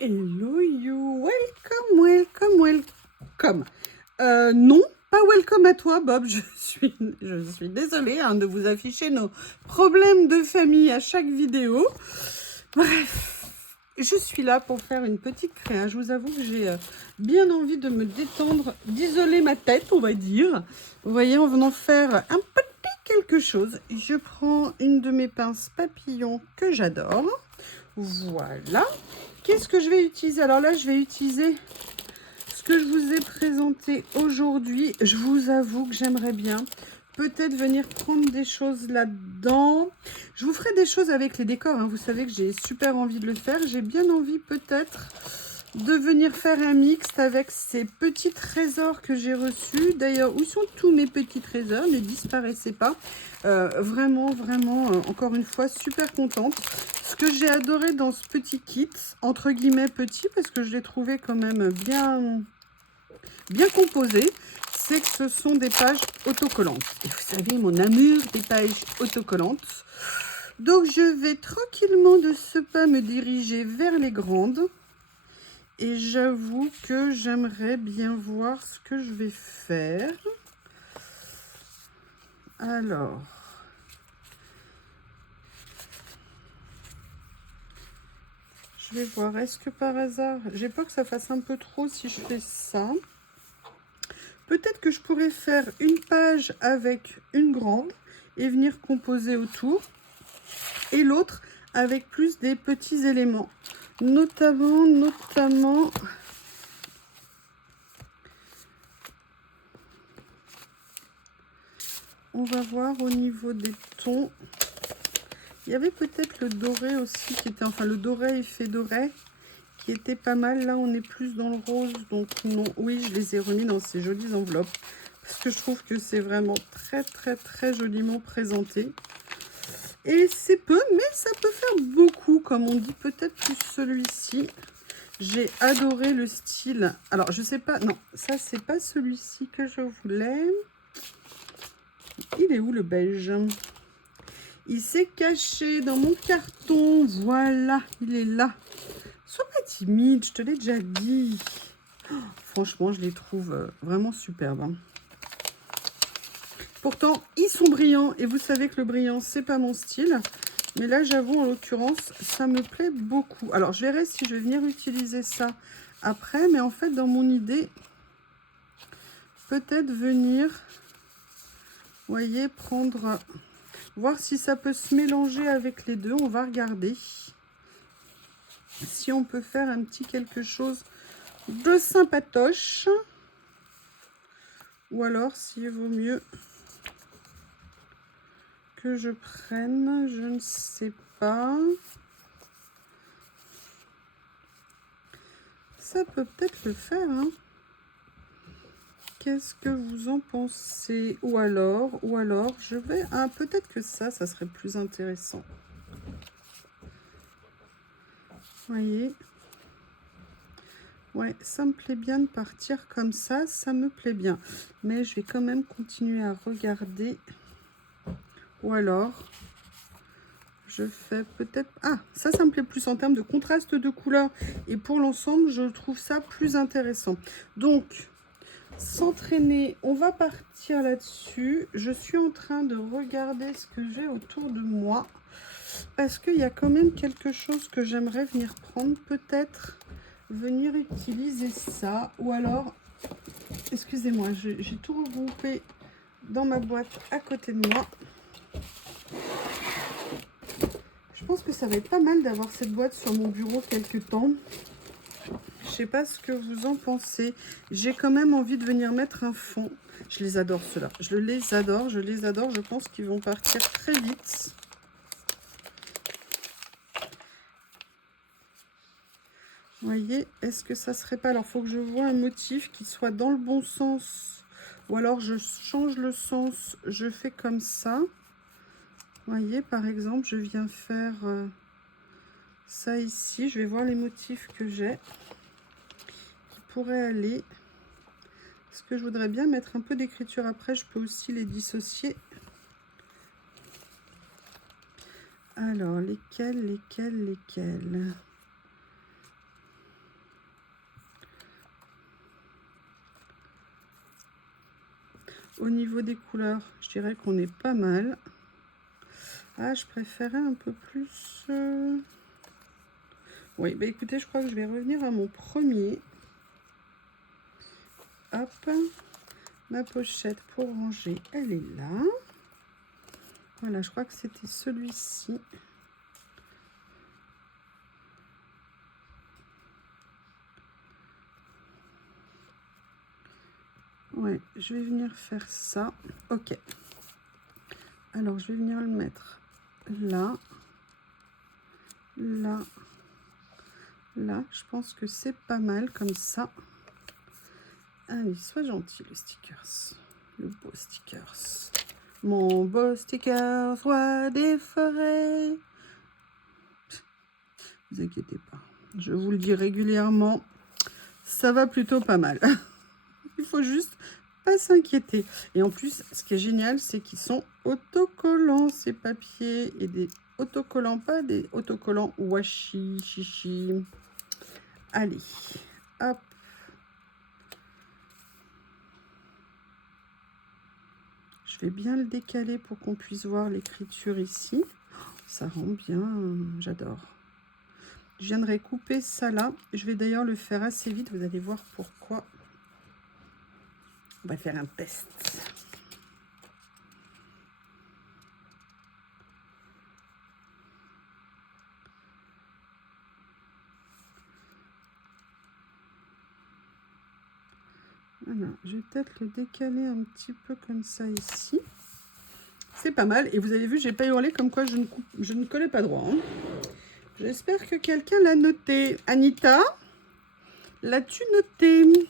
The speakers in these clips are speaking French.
Hello you, welcome, welcome, welcome. Non, pas welcome à toi, Bob. Je suis désolée hein, de vous afficher nos problèmes de famille à chaque vidéo. Bref, je suis là pour faire une petite créa. Je vous avoue que j'ai bien envie de me détendre, d'isoler ma tête, on va dire. Vous voyez, en venant faire un petit quelque chose, je prends une de mes pinces papillons que j'adore. Voilà. Qu'est-ce que je vais utiliser? Alors là, je vais utiliser ce que je vous ai présenté aujourd'hui. Je vous avoue que j'aimerais bien peut-être venir prendre des choses là-dedans. Je vous ferai des choses avec les décors. Hein. Vous savez que j'ai super envie de le faire. J'ai bien envie peut-être de venir faire un mixte avec ces petits trésors que j'ai reçus. D'ailleurs, où sont tous mes petits trésors? Ne disparaissez pas. Vraiment, encore une fois, super contente. Ce que j'ai adoré dans ce petit kit, entre guillemets petit, parce que je l'ai trouvé quand même bien composé, c'est que ce sont des pages autocollantes. Et vous savez, mon amour des pages autocollantes. Donc, je vais tranquillement de ce pas me diriger vers les grandes. Et j'avoue que j'aimerais bien voir ce que je vais faire. Alors, je vais voir. Est-ce que par hasard, j'ai peur que ça fasse un peu trop si je fais ça. Peut-être que je pourrais faire une page avec une grande et venir composer autour. Et l'autre avec plus des petits éléments. Notamment, on va voir au niveau des tons. Il y avait peut-être le doré aussi qui était, enfin le doré effet doré qui était pas mal. Là, on est plus dans le rose, donc non. Oui, je les ai remis dans ces jolies enveloppes parce que je trouve que c'est vraiment très joliment présenté. Et c'est peu, mais ça peut faire beaucoup, comme on dit, peut-être plus celui-ci. J'ai adoré le style. Alors, je sais pas, non, ça, c'est pas celui-ci que je voulais. Il est où le beige? Il s'est caché dans mon carton. Voilà, il est là. Sois pas timide, je te l'ai déjà dit. Oh, franchement, je les trouve vraiment superbes. Hein. Pourtant, ils sont brillants. Et vous savez que le brillant, c'est pas mon style. Mais là, j'avoue, en l'occurrence, ça me plaît beaucoup. Alors, je verrai si je vais venir utiliser ça après. Mais en fait, dans mon idée, peut-être venir, vous voyez, prendre... Voir si ça peut se mélanger avec les deux. On va regarder si on peut faire un petit quelque chose de sympatoche. Ou alors, s'il vaut mieux que je prenne, je ne sais pas. Ça peut peut-être le faire, hein. Qu'est-ce que vous en pensez? Ou alors, je vais... Ah, peut-être que ça serait plus intéressant. Vous voyez? Ouais, ça me plaît bien de partir comme ça me plaît bien. Mais je vais quand même continuer à regarder. Ou alors, je fais peut-être... Ah, ça me plaît plus en termes de contraste de couleurs. Et pour l'ensemble, je trouve ça plus intéressant. Donc, sans traîner, on va partir là-dessus. Je suis en train de regarder ce que j'ai autour de moi. Parce qu'il y a quand même quelque chose que j'aimerais venir prendre. Peut-être venir utiliser ça. Ou alors, excusez-moi, j'ai tout regroupé dans ma boîte à côté de moi. Je pense que ça va être pas mal d'avoir cette boîte sur mon bureau quelques temps. Je sais pas ce que vous en pensez. J'ai quand même envie de venir mettre un fond. Je les adore ceux-là. Je les adore. Je pense qu'ils vont partir très vite. Vous voyez, est-ce que ça serait pas... Alors, il faut que je vois un motif qui soit dans le bon sens. Ou alors, je change le sens. Je fais comme ça. Vous voyez, par exemple, je viens faire ça ici. Je vais voir les motifs que j'ai qui pourraient aller. Parce que je voudrais bien mettre un peu d'écriture après. Je peux aussi les dissocier. Alors, lesquels? Au niveau des couleurs, je dirais qu'on est pas mal. Ah, je préférais un peu plus... Oui, bah écoutez, je crois que je vais revenir à mon premier. Hop, ma pochette pour ranger, elle est là. Voilà, je crois que c'était celui-ci. Ouais, je vais venir faire ça. Ok. Alors, je vais venir le mettre là, là, là. Je pense que c'est pas mal comme ça. Allez, sois gentil, le stickers. Le beau stickers. Mon beau stickers, roi des forêts. Ne vous inquiétez pas. Je vous le dis régulièrement. Ça va plutôt pas mal. Il faut juste pas s'inquiéter. Et en plus, ce qui est génial, c'est qu'ils sont autocollants, ces papiers. Et des autocollants, pas des autocollants washi, chichi. Allez, hop. Je vais bien le décaler pour qu'on puisse voir l'écriture ici. Ça rend bien, j'adore. Je viendrai couper ça là. Je vais d'ailleurs le faire assez vite, vous allez voir pourquoi. On va faire un test. Voilà, je vais peut-être le décaler un petit peu comme ça ici. C'est pas mal. Et vous avez vu, j'ai pas hurlé comme quoi je ne collais pas droit. Hein. J'espère que quelqu'un l'a noté. Anita, l'as-tu noté?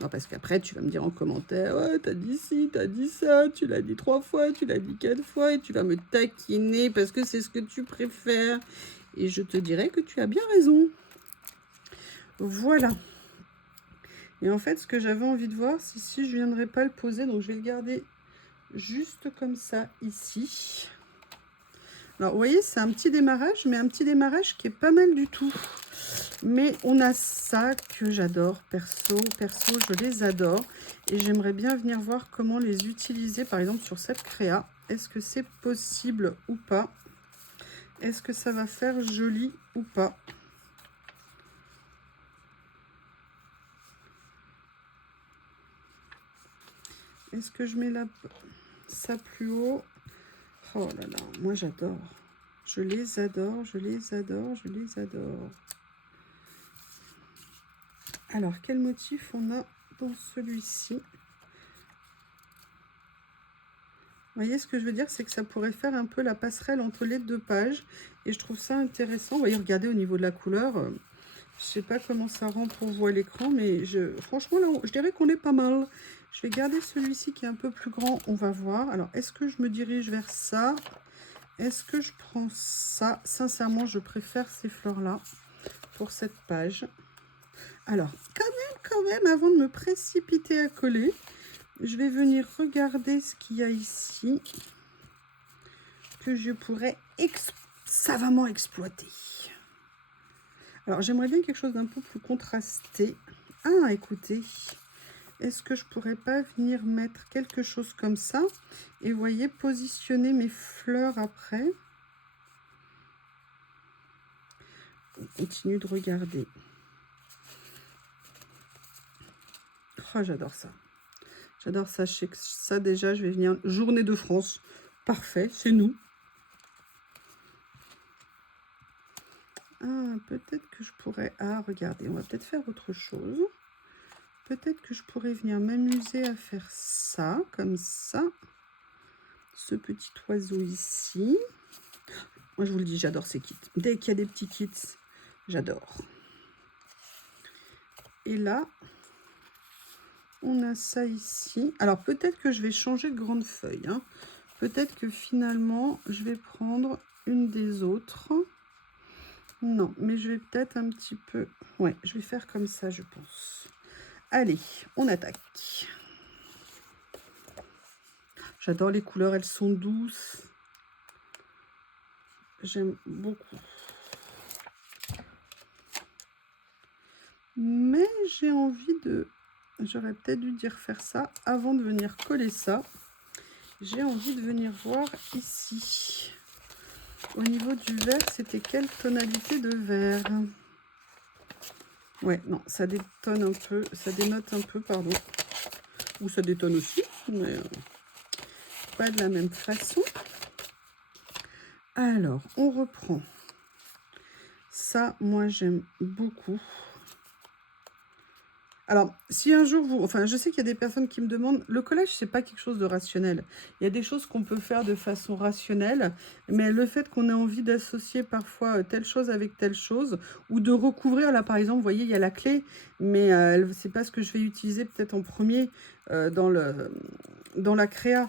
Non, parce qu'après, tu vas me dire en commentaire, ouais, t'as dit ci, t'as dit ça, tu l'as dit 3 fois, tu l'as dit 4 fois, et tu vas me taquiner parce que c'est ce que tu préfères. Et je te dirai que tu as bien raison. Voilà. Et en fait, ce que j'avais envie de voir, c'est si je viendrais pas le poser. Donc, je vais le garder juste comme ça, ici. Alors, vous voyez, c'est un petit démarrage, mais un petit démarrage qui est pas mal du tout. Mais on a ça que j'adore, perso, je les adore. Et j'aimerais bien venir voir comment les utiliser, par exemple, sur cette créa. Est-ce que c'est possible ou pas? Est-ce que ça va faire joli ou pas? Est-ce que je mets ça plus haut? Oh là là, moi j'adore. Je les adore, je les adore, je les adore. Alors, quel motif on a dans celui-ci? Vous voyez, ce que je veux dire, c'est que ça pourrait faire un peu la passerelle entre les deux pages. Et je trouve ça intéressant. Vous voyez, regardez au niveau de la couleur. Je sais pas comment ça rend pour vous à l'écran, mais franchement, là, je dirais qu'on est pas mal. Je vais garder celui-ci qui est un peu plus grand. On va voir. Alors, est-ce que je me dirige vers ça? Est-ce que je prends ça? Sincèrement, je préfère ces fleurs-là pour cette page. Alors, quand même, avant de me précipiter à coller, je vais venir regarder ce qu'il y a ici que je pourrais savamment exploiter. Alors, j'aimerais bien quelque chose d'un peu plus contrasté. Ah, écoutez, est-ce que je pourrais pas venir mettre quelque chose comme ça et vous voyez, positionner mes fleurs après. On continue de regarder. Oh, j'adore ça. J'adore ça. Je sais que ça, déjà, je vais venir. Journée de France. Parfait, c'est nous. Ah, peut-être que je pourrais... Ah, regardez, on va peut-être faire autre chose. Peut-être que je pourrais venir m'amuser à faire ça, comme ça. Ce petit oiseau ici. Moi, je vous le dis, j'adore ces kits. Dès qu'il y a des petits kits, j'adore. Et là, on a ça ici. Alors, peut-être que je vais changer de grande feuille. Hein. Peut-être que finalement, je vais prendre une des autres. Non, mais je vais peut-être un petit peu... Ouais, je vais faire comme ça, je pense. Allez, on attaque. J'adore les couleurs, elles sont douces. J'aime beaucoup. Mais j'ai envie de j'aurais peut-être dû dire faire ça avant de venir coller ça. J'ai envie de venir voir ici. Au niveau du vert, c'était quelle tonalité de vert? Ouais, non, ça détonne un peu, ça dénote un peu, pardon. Ou ça détonne aussi, mais pas de la même façon. Alors, on reprend. Ça, moi, j'aime beaucoup. Alors, si un jour vous... Enfin, je sais qu'il y a des personnes qui me demandent... Le collage, c'est pas quelque chose de rationnel. Il y a des choses qu'on peut faire de façon rationnelle, mais le fait qu'on ait envie d'associer parfois telle chose avec telle chose, ou de recouvrir, là, par exemple, vous voyez, il y a la clé, mais c'est pas ce que je vais utiliser peut-être en premier dans la créa.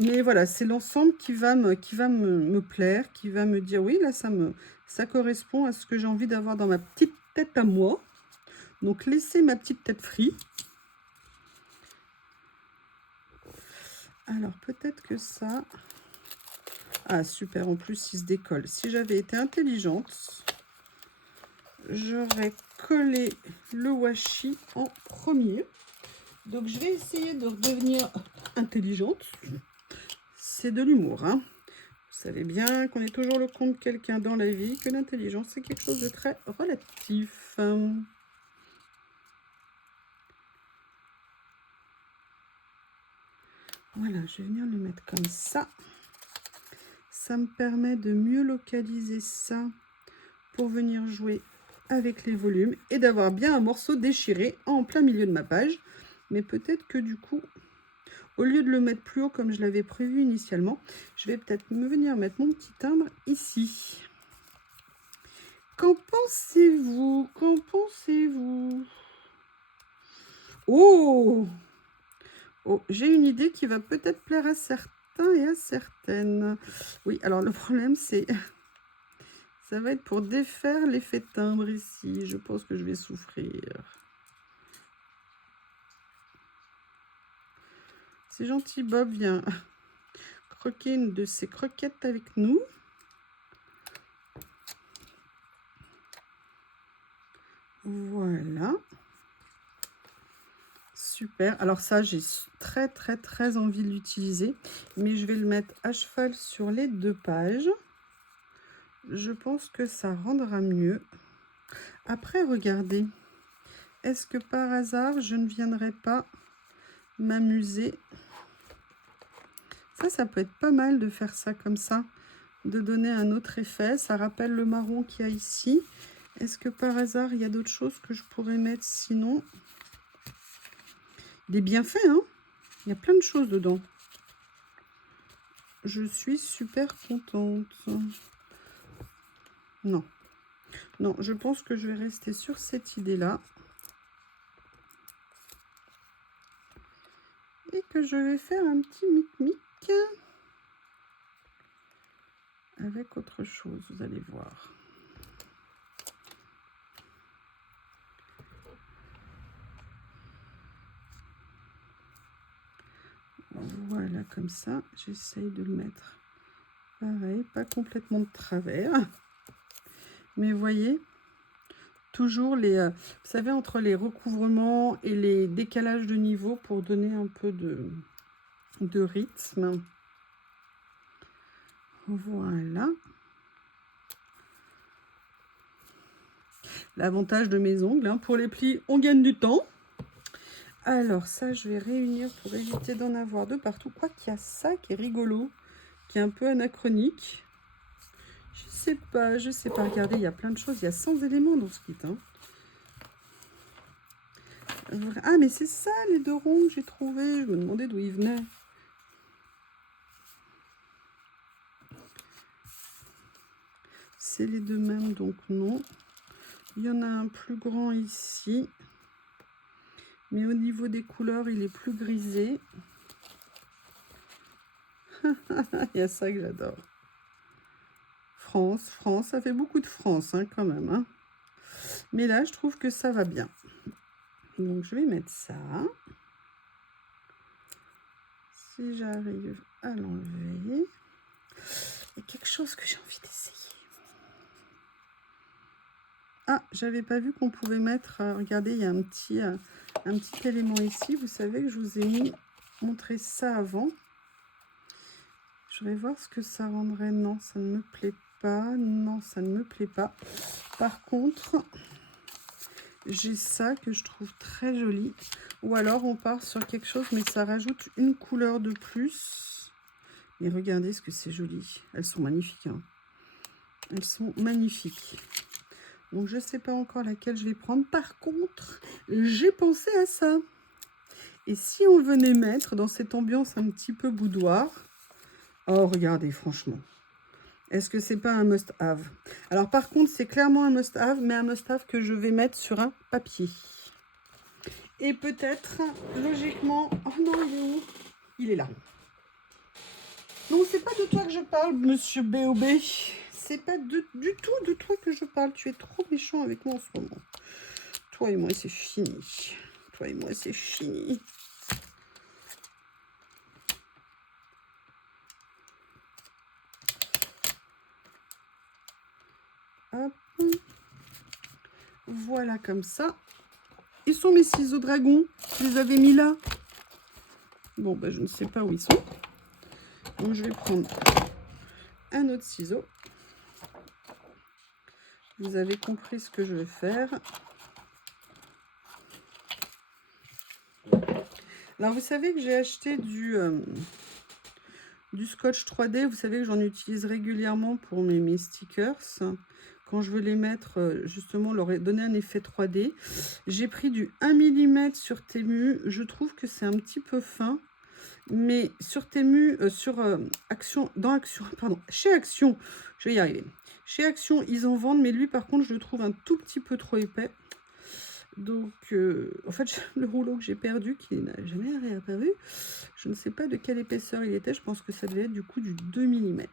Mais voilà, c'est l'ensemble qui va me plaire, qui va me dire, oui, là, ça correspond à ce que j'ai envie d'avoir dans ma petite tête à moi. Donc, laissez ma petite tête free. Alors, peut-être que ça... Ah, super, en plus, il se décolle. Si j'avais été intelligente, j'aurais collé le washi en premier. Donc, je vais essayer de redevenir intelligente. C'est de l'humour, hein. Vous savez bien qu'on est toujours le compte de quelqu'un dans la vie, que l'intelligence, c'est quelque chose de très relatif. Voilà, je vais venir le mettre comme ça. Ça me permet de mieux localiser ça pour venir jouer avec les volumes et d'avoir bien un morceau déchiré en plein milieu de ma page. Mais peut-être que du coup, au lieu de le mettre plus haut comme je l'avais prévu initialement, je vais peut-être venir mettre mon petit timbre ici. Qu'en pensez-vous? Qu'en pensez-vous? Oh! Oh, j'ai une idée qui va peut-être plaire à certains et à certaines. Oui, alors le problème, c'est... Ça va être pour défaire l'effet timbre ici. Je pense que je vais souffrir. C'est gentil, Bob vient croquer une de ses croquettes avec nous. Voilà. Super. Alors ça, j'ai très envie de l'utiliser. Mais je vais le mettre à cheval sur les 2 pages. Je pense que ça rendra mieux. Après, regardez. Est-ce que par hasard, je ne viendrai pas m'amuser? Ça peut être pas mal de faire ça comme ça. De donner un autre effet. Ça rappelle le marron qu'il y a ici. Est-ce que par hasard, il y a d'autres choses que je pourrais mettre sinon? Il est bien fait, hein? Il y a plein de choses dedans. Je suis super contente. Non. Non, je pense que je vais rester sur cette idée-là. Et que je vais faire un petit mic-mic avec autre chose, vous allez voir. Voilà, comme ça, j'essaye de le mettre pareil, pas complètement de travers. Mais vous voyez, toujours les, vous savez, entre les recouvrements et les décalages de niveau pour donner un peu de rythme. Voilà. L'avantage de mes ongles, hein, pour les plis, on gagne du temps. Alors ça, je vais réunir pour éviter d'en avoir de partout. Quoi qu'il y a ça qui est rigolo, qui est un peu anachronique. Je sais pas. Regardez, il y a plein de choses. Il y a 100 éléments dans ce kit. Hein. Ah, mais c'est ça, les 2 ronds que j'ai trouvés. Je me demandais d'où ils venaient. C'est les 2 mêmes, donc non. Il y en a un plus grand ici. Mais au niveau des couleurs, il est plus grisé. Il y a ça que j'adore. France, ça fait beaucoup de France, hein, quand même. Hein. Mais là, je trouve que ça va bien. Donc, je vais mettre ça. Si j'arrive à l'enlever. Il y a quelque chose que j'ai envie d'essayer. Ah, j'avais pas vu qu'on pouvait mettre... regardez, il y a un petit élément ici. Vous savez que je vous ai montré ça avant. Je vais voir ce que ça rendrait. Non, ça ne me plaît pas. Non, ça ne me plaît pas. Par contre, j'ai ça que je trouve très joli. Ou alors, on part sur quelque chose, mais ça rajoute une couleur de plus. Et regardez ce que c'est joli. Elles sont magnifiques. Hein. Elles sont magnifiques. Donc, je ne sais pas encore laquelle je vais prendre. Par contre, j'ai pensé à ça. Et si on venait mettre dans cette ambiance un petit peu boudoir... Oh, regardez, franchement. Est-ce que c'est pas un must-have? Alors, par contre, c'est clairement un must-have, mais un must-have que je vais mettre sur un papier. Et peut-être, logiquement... Oh non, il est où? Il est là. Non, c'est pas de toi que je parle, monsieur B.O.B. C'est pas du tout de toi que je parle. Tu es trop méchant avec moi en ce moment. Toi et moi, c'est fini. Toi et moi, c'est fini. Hop. Voilà, comme ça. Ils sont mes ciseaux dragon. Je les avais mis là. Bon, ben, je ne sais pas où ils sont. Donc, je vais prendre un autre ciseau. Vous avez compris ce que je vais faire. Alors, vous savez que j'ai acheté du scotch 3D. Vous savez que j'en utilise régulièrement pour mes stickers. Quand je veux les mettre, justement, leur donner un effet 3D. J'ai pris du 1 mm sur Temu. Je trouve que c'est un petit peu fin. Mais sur Temu, chez Action, je vais y arriver. Chez Action, ils en vendent, mais lui, par contre, je le trouve un tout petit peu trop épais. Donc, en fait, le rouleau que j'ai perdu, qui n'a jamais réapparu, je ne sais pas de quelle épaisseur il était. Je pense que ça devait être du coup du 2 mm.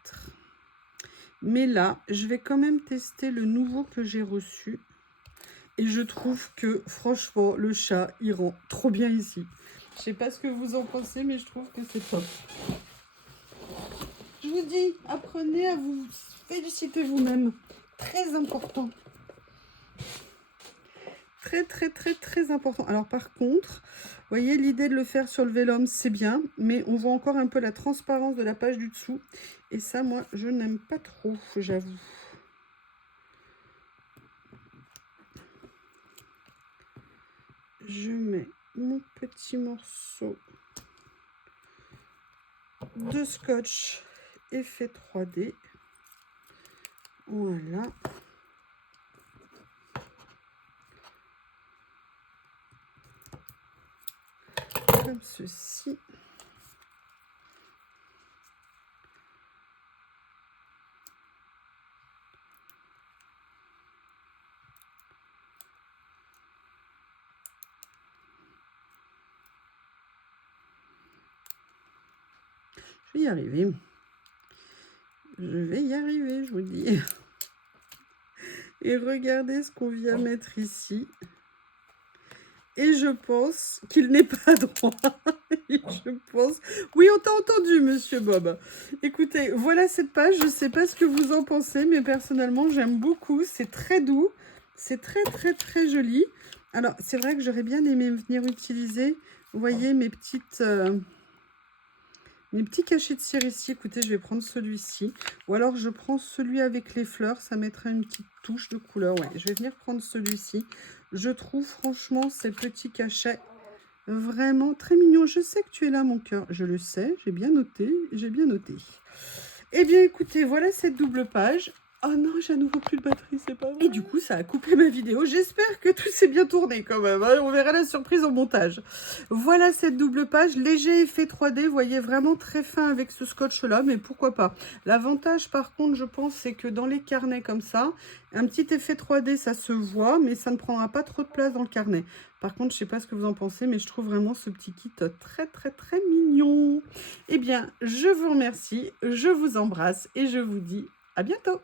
Mais là, je vais quand même tester le nouveau que j'ai reçu. Et je trouve que, franchement, le chat, il rend trop bien ici. Je sais pas ce que vous en pensez, mais je trouve que c'est top. Je vous dis, apprenez à vous féliciter vous-même. Très important. Très, très, très, très important. Alors, par contre, vous voyez, l'idée de le faire sur le vélum, c'est bien. Mais on voit encore un peu la transparence de la page du dessous. Et ça, moi, je n'aime pas trop, j'avoue. Je mets mon petit morceau de scotch effet 3D. Voilà. Comme ceci. Je vais y arriver. Je vais y arriver, je vous dis. Et regardez ce qu'on vient mettre ici. Et je pense qu'il n'est pas droit. Et je pense... Oui, on t'a entendu, monsieur Bob. Écoutez, voilà cette page. Je ne sais pas ce que vous en pensez, mais personnellement, j'aime beaucoup. C'est très doux. C'est très, très, très joli. Alors, c'est vrai que j'aurais bien aimé venir utiliser, vous voyez, mes petits cachets de cire ici. Écoutez, je vais prendre celui-ci. Ou alors, je prends celui avec les fleurs. Ça mettra une petite touche de couleur. Ouais, je vais venir prendre celui-ci. Je trouve franchement ces petits cachets vraiment très mignons. Je sais que tu es là, mon cœur. Je le sais, j'ai bien noté. J'ai bien noté. Eh bien, écoutez, voilà cette double page. Oh non, j'ai à nouveau plus de batterie, c'est pas vrai. Et du coup, ça a coupé ma vidéo. J'espère que tout s'est bien tourné quand même. Hein. On verra la surprise au montage. Voilà cette double page. Léger effet 3D. Vous voyez, vraiment très fin avec ce scotch-là, mais pourquoi pas. L'avantage, par contre, je pense, c'est que dans les carnets comme ça, un petit effet 3D, ça se voit, mais ça ne prendra pas trop de place dans le carnet. Par contre, je ne sais pas ce que vous en pensez, mais je trouve vraiment ce petit kit très, très, très mignon. Eh bien, je vous remercie, je vous embrasse et je vous dis à bientôt.